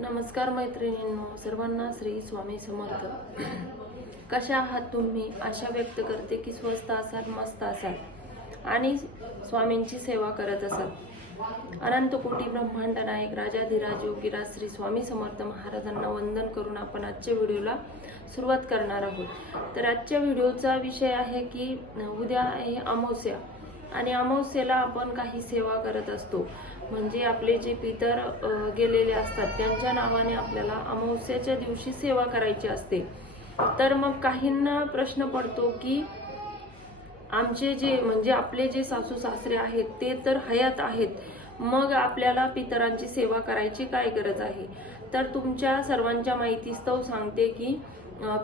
नमस्कार मैत्रिणींनो सर्वांना श्री स्वामी समर्थ. कशा आहात तुम्ही? आशा व्यक्त करते की स्वस्त असाल मस्त असाल आणि स्वामींची सेवा करत असाल. अनंत कोटी ब्रह्मांड नायक राजाधिराज योगीराज श्री स्वामी समर्थ महाराजांना वंदन करून आपण आजच्या व्हिडिओला सुरुवात करणार आहोत. तर आजच्या व्हिडिओचा विषय आहे की उद्या आहे अमावस्या. आणि अमावस्येला आपण काही सेवा करत असतो. म्हणजे आपले जे पितर गेलेले असतात त्यांच्या नावाने आपल्याला अमावस्याच्या दिवशी सेवा करायची असते. तर मग काहींना प्रश्न पडतो की आमचे जे म्हणजे आपले जे सासू सासरे आहेत ते तर हयात आहेत. मग आपल्याला पितरांची सेवा करायची काय गरज आहे? तर तुमच्या सर्वांच्या माहितीस्तव सांगते की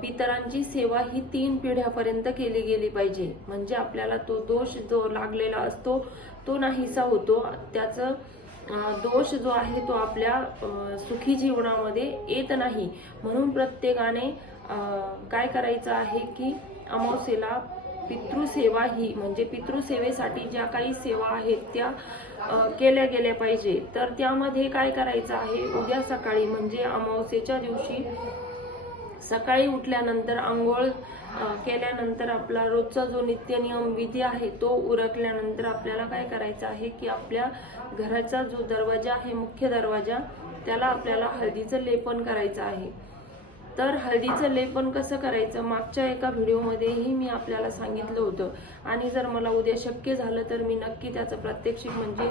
पितरांची सेवा ही तीन पिढ्यापर्यंत केली गेली पाहिजे. म्हणजे आपल्याला तो दोष जो लागलेला असतो तो नाहीसा होतो. त्याचं दोष जो आहे तो आपल्या सुखी जीवनामध्ये येत नाही. म्हणून प्रत्येकाने काय करायचं आहे की अमावस्येला पितृसेवा ही म्हणजे पितृसेवेसाठी ज्या काही सेवा आहेत त्या केल्या गेल्या पाहिजे. तर त्यामध्ये काय करायचं आहे? उद्या सकाळी म्हणजे अमावस्येच्या दिवशी सकाळी उठल्यानंतर आंघोळ केल्यानंतर आपला रोजचा जो नित्यनियम विधी आहे तो उरकल्यानंतर आपल्याला काय करायचं आहे की आपल्या घराचा जो दरवाजा आहे मुख्य दरवाजा त्याला आपल्याला हळदीचं लेपन करायचं आहे. तर हळदीचं लेपन कसं करायचं? मागच्या एका व्हिडिओमध्येही मी आपल्याला सांगितलं होतं. आणि जर मला उद्या शक्य झालं तर मी नक्की त्याचं प्रात्यक्षिक म्हणजे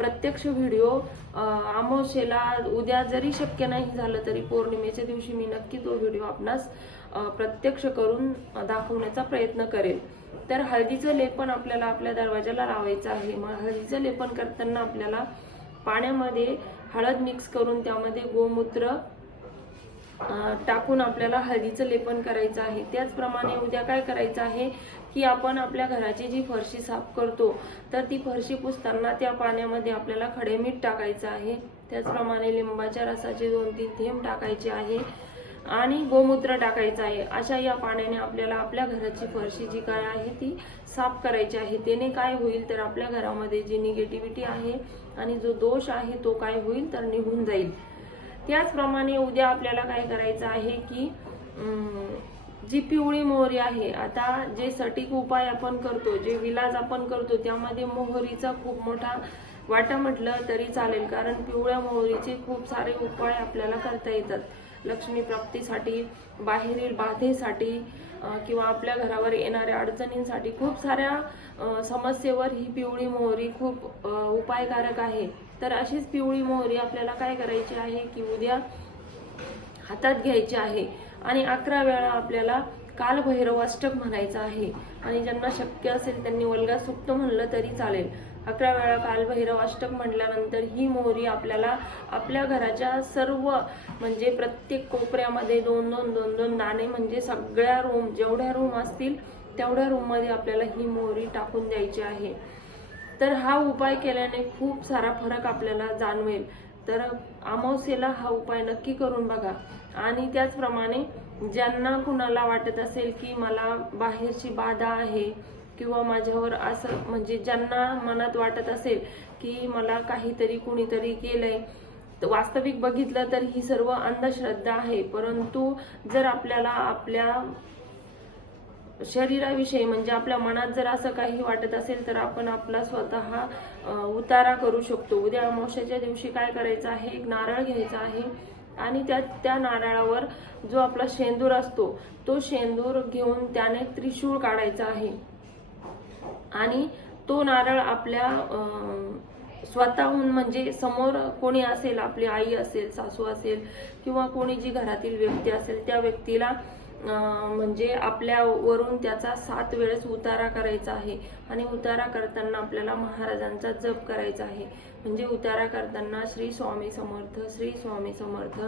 प्रत्यक्ष व्हिडिओ अमावस्येला उद्या जरी शक्य नाही झालं तरी पौर्णिमेच्या दिवशी मी नक्की तो व्हिडिओ आपणास प्रत्यक्ष करून दाखवण्याचा प्रयत्न करेल तर हळदीचं लेपन आपल्याला आपल्या दरवाजाला लावायचं आहे. मग हळदीचं लेपन करताना आपल्याला पाण्यामध्ये हळद मिक्स करून त्यामध्ये गोमूत्र टाकून आपल्याला हळदीचं लेपन करायचं आहे. त्याचप्रमाणे उद्या काय करायचं आहे की आपण आपल्या घराची जी फरशी साफ करतो तर ती फरशी पुसताना त्या पाण्यामध्ये आपल्याला खडे मीठ टाकायचं आहे. त्याचप्रमाणे लिंबाच्या रसाचे दोन तीन थेंब टाकायचे आहे आणि गोमूत्र टाकायचं आहे. अशा या पाण्याने आपल्याला आपल्या घराची फरशी जी काय आहे ती साफ करायची आहे. त्याने काय होईल तर आपल्या घरामध्ये जी निगेटिव्हिटी आहे आणि जो दोष आहे तो काय होईल तर निघून जाईल. त्याचप्रमाणे उद्या आपल्याला काय करायचं आहे की जी पिवळी मोहरी आहे आता जे सटीक उपाय आपण करतो जे विलाज आपण करतो त्यामध्ये मोहरीचा खूप मोठा वाटा म्हटलं तरी चालेल कारण पिवळ्या मोहरीचे खूप सारे उपाय आपल्याला करता येतात. लक्ष्मी प्राप्तीसाठी बाहेरील बाधेसाठी किंवा आपल्या घरावर येणाऱ्या अडचणींसाठी खूप साऱ्या समस्येवर ही पिवळी मोहरी खूप उपायकारक आहे. तर अशीच पिवळी मोहरी आपल्याला काय करायची आहे की उद्या हातात घ्यायची आहे. आणि अकरा वेळा आपल्याला कालभैरव अष्टक म्हणायचं आहे. आणि ज्यांना शक्य असेल त्यांनी वल्गा सुक्त म्हणलं तरी चालेल. अकरा वेळा कालभैरव अष्टक म्हटल्यानंतर ही मोहरी आपल्याला आपल्या घराच्या सर्व म्हणजे प्रत्येक कोपऱ्यामध्ये दोन दोन दोन दोन दाणे म्हणजे सगळ्या रूम जेवढ्या रूम असतील तेवढ्या रूममध्ये आपल्याला ही मोहरी टाकून द्यायची आहे. तर हा उपाय केल्याने खूप सारा फरक आपल्याला जाणवेल. तर अमावस्येला हा उपाय नक्की करून बघा. आणि त्याचप्रमाणे ज्यांना कुणाला वाटत असेल की मला बाहेरची बाधा आहे किंवा माझ्यावर असं म्हणजे ज्यांना मनात वाटत असेल की मला काहीतरी कुणीतरी केलंय तर वास्तविक बघितलं तर ही सर्व अंधश्रद्धा आहे. परंतु जर आपल्याला आपल्या शरीराविषयी म्हणजे आपल्या मनात जर असं काही वाटत असेल तर आपण आपला स्वतः उतारा करू शकतो. उद्या अमावश्याच्या दिवशी काय करायचं आहे? एक नारळ घ्यायचा आहे आणि त्या त्या नारळावर जो आपला शेंदूर असतो तो शेंदूर घेऊन त्याने त्रिशूळ काढायचा आहे. आणि तो नारळ आपल्या स्वतःहून म्हणजे समोर कोणी असेल आपली आई असेल सासू असेल किंवा कोणी जी घरातील व्यक्ती असेल त्या व्यक्तीला म्हणजे आपल्यावरून त्याचा सात वेळेस उतारा करायचा आहे. आणि उतारा करताना आपल्याला महाराजांचा जप करायचा आहे. म्हणजे उतारा करताना श्री स्वामी समर्थ श्री स्वामी समर्थ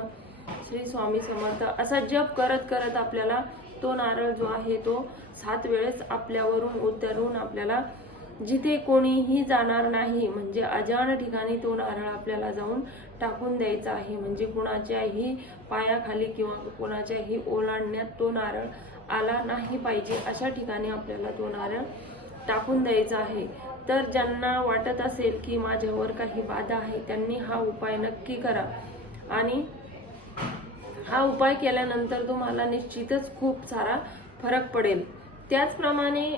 श्री स्वामी समर्थ असा जप करत करत आपल्याला तो नारळ जो आहे तो सात वेळेस आपल्यावरून उतरून आपल्याला जिथे कोणीही जाणार नाही म्हणजे अजाण ठिकाणी तो नारळ आपल्याला जाऊन टाकून द्यायचा आहे. म्हणजे कुणाच्याही पायाखाली किंवा कोणाच्याही ओलांडण्यात तो नारळ आला नाही पाहिजे अशा ठिकाणी आपल्याला तो नारळ टाकून द्यायचा आहे. तर ज्यांना वाटत असेल की माझ्यावर काही बाधा आहे त्यांनी हा उपाय नक्की करा. आणि हा उपाय केल्यानंतर तुम्हाला निश्चितच खूप सारा फरक पडेल. त्याचप्रमाणे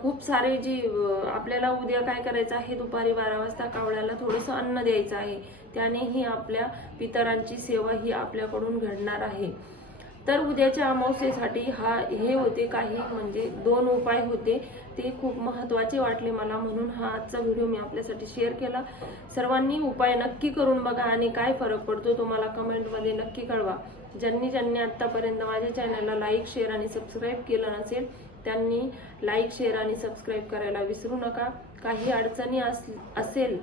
खूप सारे जी आपल्याला उद्या काय करायचं आहे? दुपारी बारा वाजता कावळ्याला थोडंसं अन्न द्यायचं आहे. त्यानेही आपल्या पितरांची सेवा ही आपल्याकडून घडणार आहे. तर उद्याच्या अमावस्येसाठी हा हे होते काही म्हणजे दोन उपाय होते. ते खूप महत्त्वाचे वाटले मला म्हणून हा आजचा व्हिडिओ मी आपल्यासाठी शेअर केला. सर्वांनी उपाय नक्की करून बघा आणि काय फरक पडतो तुम्हाला कमेंटमध्ये नक्की कळवा. ज्यांनी ज्यांनी आत्तापर्यंत माझ्या चॅनलला लाईक शेअर आणि सबस्क्राईब केलं नसेल त्यांनी लाईक शेअर आणि सबस्क्राईब करायला विसरू नका. काही अडचणी अस असेल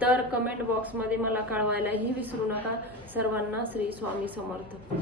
तर कमेंट बॉक्समध्ये मला कळवायलाही विसरू नका. सर्वांना श्री स्वामी समर्थ.